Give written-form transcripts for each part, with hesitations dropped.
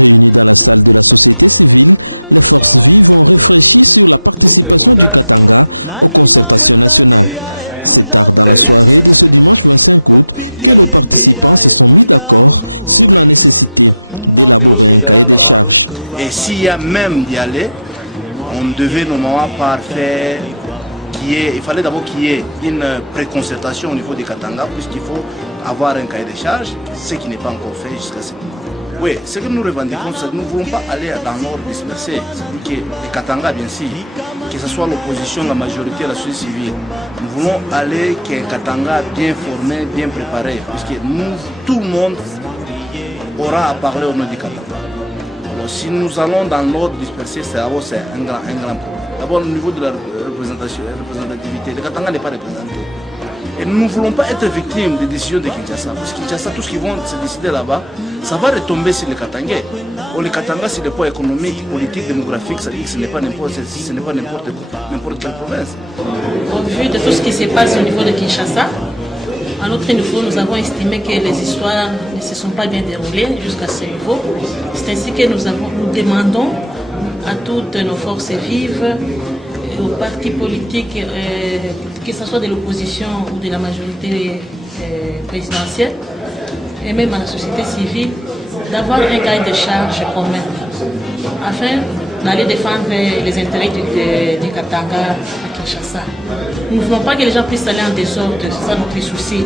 Réunis dans la salle de la société civile, les forces vives ont réfléchi sur la participation du Katanga aux concertations nationales. C'est tard dans la soirée de ce dimanche 25 août que les participants se sont mis d'accord sur la nécessité d'élaborer un cahier des charges. Et s'il y a même d'y aller, on devait normalement parfaire il fallait d'abord qu'il y ait une préconcertation au niveau des Katanga, puisqu'il faut avoir un cahier de charges, ce qui n'est pas encore fait jusqu'à ce moment. Oui, ce que nous revendiquons, c'est que nous ne voulons pas aller dans l'ordre dispersé. C'est-à-dire que les Katanga, bien sûr, que ce soit l'opposition, la majorité, la société civile, nous voulons aller qu'un Katanga bien formé, bien préparé, puisque nous, tout le monde aura à parler au nom du Katanga. Alors, si nous allons dans l'ordre dispersé, c'est un grand problème. D'abord, au niveau de la représentativité, le Katanga n'est pas représenté. Et nous ne voulons pas être victimes des décisions de Kinshasa. Parce que Kinshasa, tout ce qu'ils vont se décider là-bas, ça va retomber sur les Katangais. Or, les Katanga, c'est le poids économique, politique, démographique, ça dit que ce n'est pas n'importe quelle province. Au vu de tout ce qui se passe au niveau de Kinshasa, à notre niveau, nous avons estimé que les histoires ne se sont pas bien déroulées jusqu'à ce niveau. C'est ainsi que nous demandons à toutes nos forces vives, aux partis politiques, que ce soit de l'opposition ou de la majorité présidentielle, et même à la société civile, d'avoir un cahier de charges commun, afin d'aller défendre les intérêts du Katanga à Kinshasa. Nous ne voulons pas que les gens puissent aller en désordre, c'est ça notre souci,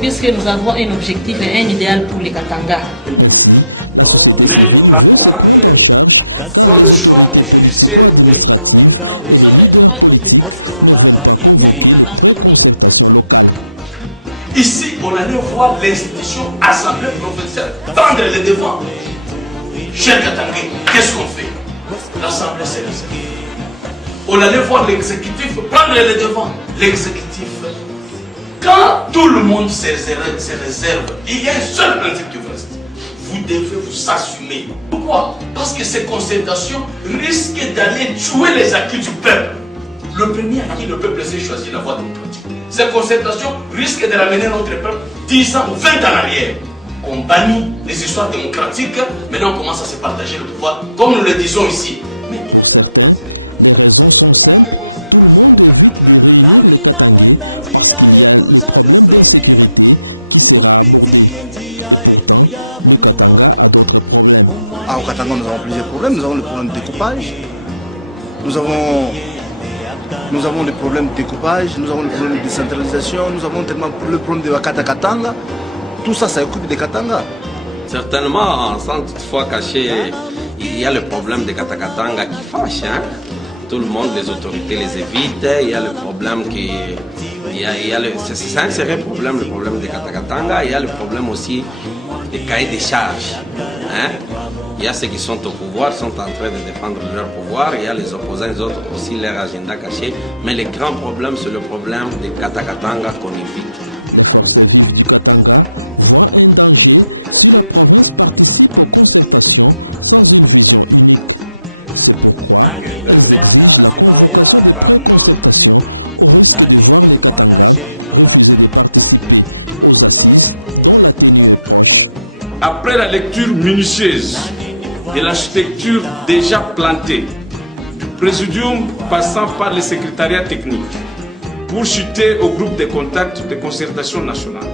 puisque nous avons un objectif et un idéal pour les Katanga. Ainsi, la société civile veut se prendre en charge car les autorités politico-administratives et les leaders politiques ne veulent pas convoquer les pré-concertations locales. Ici, on allait voir l'institution Assemblée provinciale prendre le devant. Chers Katangais, qu'est-ce qu'on fait? L'Assemblée s'est réservée. On allait voir l'exécutif prendre le devant. L'exécutif. Quand tout le monde se réserve, il y a un seul principe qui vous reste. Vous devez vous assumer. Pourquoi? Parce que ces concertations risquent d'aller tuer les acquis du peuple. Le premier acquis, le peuple s'est choisi la voie démocratique. Ces concertations risquent de ramener notre peuple 10 ans ou 20 ans en arrière. On bannit les histoires démocratiques, maintenant on commence à se partager le pouvoir, comme nous le disons ici. Pour certains, les raisons sont simples. Tout le monde évite de réunir les Katangais parce qu'il y a les problèmes d'insécurité qui sera abordé. Et pourtant, le Katanga a d'autres problèmes. Au Katanga, nous avons plusieurs problèmes. Nous avons le problème de découpage. Nous avons le problème de découpage. Nous avons le problème de décentralisation. Nous avons tellement le problème de Wakata Katanga. Tout ça, ça occupe des Katanga. Certainement, sans toutefois cacher, il y a le problème des Katakatanga qui fâche. Hein? Tout le monde, les autorités les évitent. Il y a le problème qui... C'est un sérieux problème, le problème des Katakatanga. Il y a le problème aussi des cahiers des charges. Hein? Il y a ceux qui sont au pouvoir, sont en train de défendre leur pouvoir. Il y a les opposants, les autres aussi, leur agenda caché. Mais le grand problème, c'est le problème des Katakatanga qu'on évite. Les forces vives du Katanga voient un danger si la province participe aux concertations sans une vision unique. C'est pourquoi elles exigent la convocation des pré-concertations au risque de voir les Katanga refuser de participer aux assises dont la tenue est proche. Après la lecture minutieuse de l'architecture déjà plantée, du présidium passant par le secrétariat technique, pour chuter au groupe de contact de concertation nationale,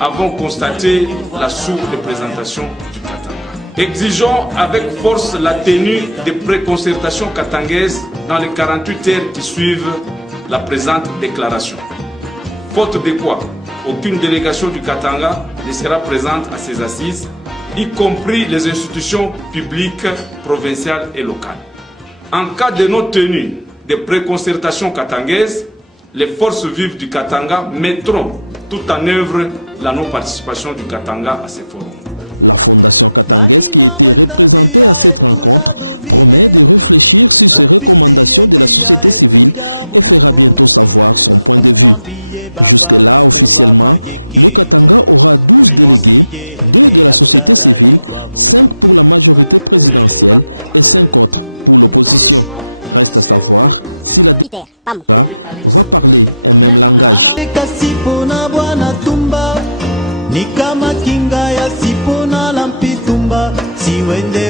avons constaté la sous-représentation du Katanga. Exigeons avec force la tenue des pré-concertations katangaises dans les 48 heures qui suivent la présente déclaration. Faute de quoi, aucune délégation du Katanga ne sera présente à ces assises, y compris les institutions publiques, provinciales et locales. En cas de non-tenue des pré-concertations katangaises, les forces vives du Katanga mettront tout en œuvre la non-participation du Katanga à ces forums. La fondation katangaise qui était représentée à cette rencontre promet de réfléchir sur ces recommandations de la société civile et fera bientôt savoir son point de vue. Jusque-là, officiellement, le Katanga aura 12 délégués, 2 de la société civile, 5 pour la majorité présidentielle et 5 autres pour l'opposition. Reste à savoir si la Katanga va parler un même langage. Ni kama kinga ya sipona lampitumba siwe twende